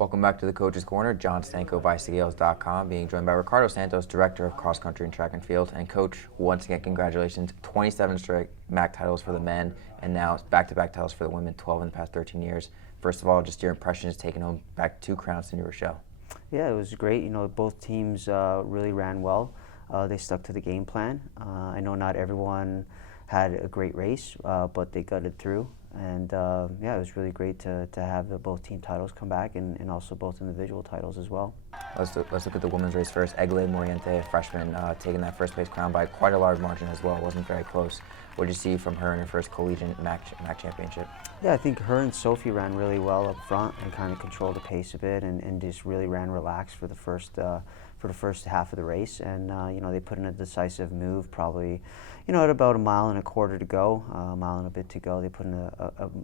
Welcome back to the Coach's Corner. John Stanko, ViceGales.com, being joined by Ricardo Santos, Director of Cross Country and Track and Field. And Coach, once again, congratulations. 27 straight MAC titles for the men, and now back-to-back titles for the women, 12 in the past 13 years. First of all, just your impressions taking home back 2 crowns to New Rochelle. Yeah, it was great. Both teams really ran well. They stuck to the game plan. I know not everyone had a great race, but they gutted through. And yeah, it was really great to have both team titles come back and also both individual titles as well. Let's look at the women's race first. Egle Moriente, a freshman, taking that first place crown by quite a large margin as well. It wasn't very close. What did you see from her in her first collegiate MAC championship? Yeah, I think her and Sophie ran really well up front and kind of controlled the pace a bit and just really ran relaxed for the first half of the race. And they put in a decisive move probably, at about 1.25 miles to go, a mile and a bit to go. They put in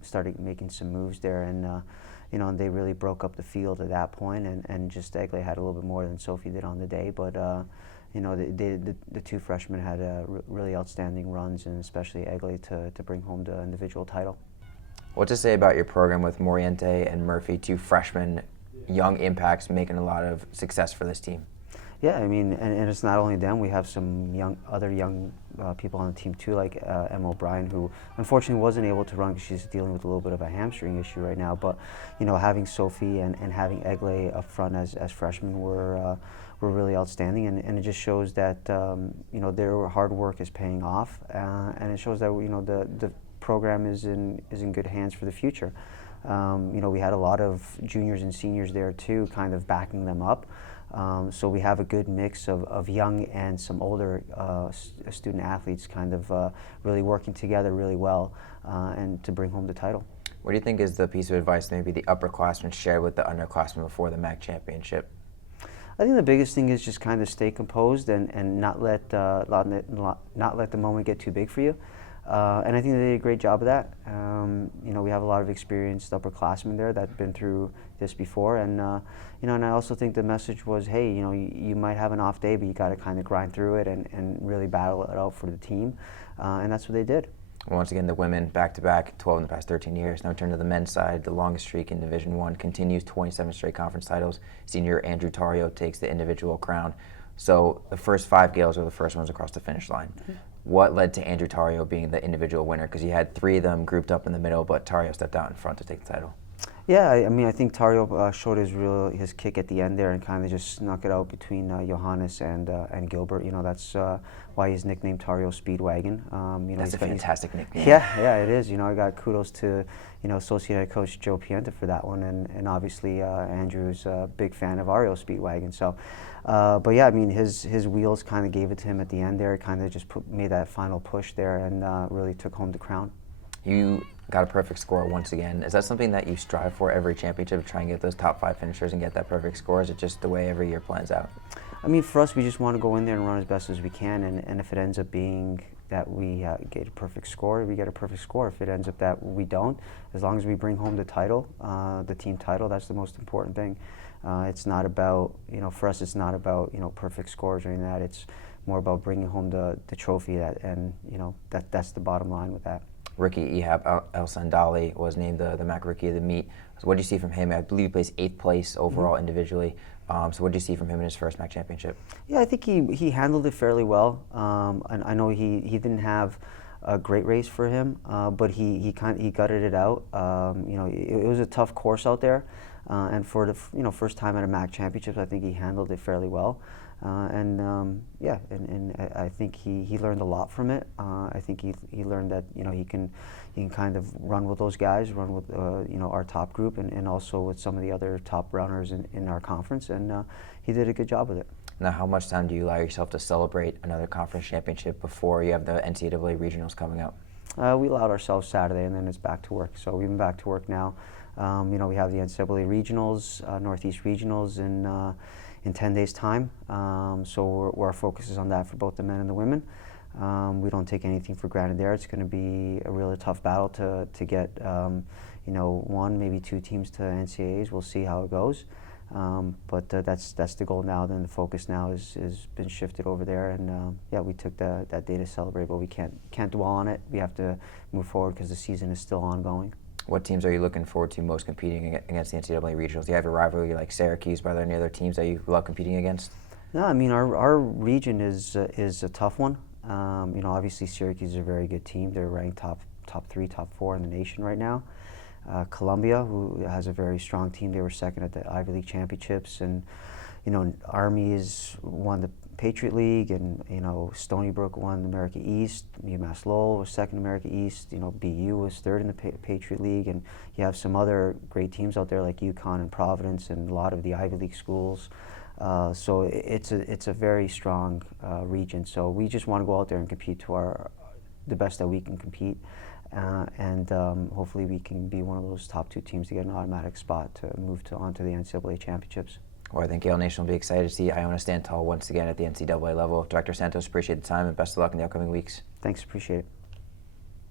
started making some moves there, and and they really broke up the field at that point. And just Egle had a little bit more than Sophie did on the day, but the two freshmen had really outstanding runs, and especially Egle to bring home the individual title. What to say about your program with Moriente and Murphy, 2 freshmen, young impacts, making a lot of success for this team? Yeah, I mean, and it's not only them. We have some other young people on the team too, like Emma O'Brien, who unfortunately wasn't able to run because she's dealing with a little bit of a hamstring issue right now. But having Sophie and having Egle up front as freshmen were really outstanding, and it just shows that their hard work is paying off, and it shows that the program is in good hands for the future. We had a lot of juniors and seniors there too, kind of backing them up. So we have a good mix of young and some older student athletes kind of really working together really well and to bring home the title. What do you think is the piece of advice maybe the upperclassmen shared with the underclassmen before the MAC championship? I think the biggest thing is just kind of stay composed and not let the moment get too big for you. And I think they did a great job of that. We have a lot of experienced upperclassmen there that have been through this before, and and I also think the message was, hey, you might have an off day, but you got to kind of grind through it and really battle it out for the team, and that's what they did. Once again, the women back-to-back, 12 in the past 13 years. Now turn to the men's side. The longest streak in Division I continues, 27 straight conference titles. Senior Andrew Tario takes the individual crown. So the first 5 Gaels are the first ones across the finish line. Mm-hmm. What led to Andrew Tario being the individual winner? Because you had 3 of them grouped up in the middle, but Tario stepped out in front to take the title. Yeah, I mean, I think Tario showed his kick at the end there and kind of just snuck it out between Johannes and Gilbert. That's why he's nicknamed Tario Speedwagon. That's a fantastic nickname. Yeah, it is. I got kudos to associate head coach Joe Pienta for that one, and obviously Andrew's a big fan of Ario Speedwagon. So, but yeah, I mean, his wheels kind of gave it to him at the end there. Kind of just made that final push there and really took home the crown. You got a perfect score once again. Is that something that you strive for every championship, to try and get those top 5 finishers and get that perfect score? Is it just the way every year plans out? I mean, for us, we just want to go in there and run as best as we can, and if it ends up being that we get a perfect score, we get a perfect score. If it ends up that we don't, as long as we bring home the title, the team title, that's the most important thing. It's not about, for us, it's not about, perfect scores or anything like that. It's more about bringing home the trophy, that's the bottom line with that. Rookie Ihab El Sandali was named the MAC Rookie of the Meet. So what did you see from him? I believe he placed 8th place overall individually. So what did you see from him in his first MAC championship? Yeah, I think he handled it fairly well. And I know he didn't have a great race for him, but he gutted it out. It was a tough course out there, and for the first time at a MAC championships, I think he handled it fairly well. And I think he learned a lot from it. I think he learned that he can kind of run with those guys, run with our top group, and also with some of the other top runners in our conference, and he did a good job with it. Now, how much time do you allow yourself to celebrate another conference championship before you have the NCAA regionals coming up? We allowed ourselves Saturday, and then it's back to work. So we've been back to work now. We have the NCAA regionals, Northeast regionals in 10 days' time. So our focus is on that for both the men and the women. We don't take anything for granted there. It's going to be a really tough battle to get, 1, maybe 2 teams to NCAAs. We'll see how it goes. But that's the goal now. Then the focus now is been shifted over there, and yeah, we took that day to celebrate, but we can't dwell on it. We have to move forward because the season is still ongoing. What teams are you looking forward to most competing against the NCAA regionals? Do you have a rivalry like Syracuse? Are there any other teams that you love competing against? No, I mean our region is a tough one. Obviously Syracuse is a very good team. They're ranked top 3, top 4 in the nation right now. Columbia, who has a very strong team, they were second at the Ivy League championships, and Army has won the Patriot League, and Stony Brook won the America East. UMass Lowell was second in America East. BU was third in the Patriot League, and you have some other great teams out there like UConn and Providence, and a lot of the Ivy League schools. So it's a very strong region. So we just want to go out there and compete to the best that we can compete, and hopefully we can be one of those top 2 teams to get an automatic spot to move onto the NCAA championships. Well, I think Gael Nation will be excited to see Iona stand tall once again at the NCAA level. Director Santos, appreciate the time and best of luck in the upcoming weeks. Thanks, appreciate it.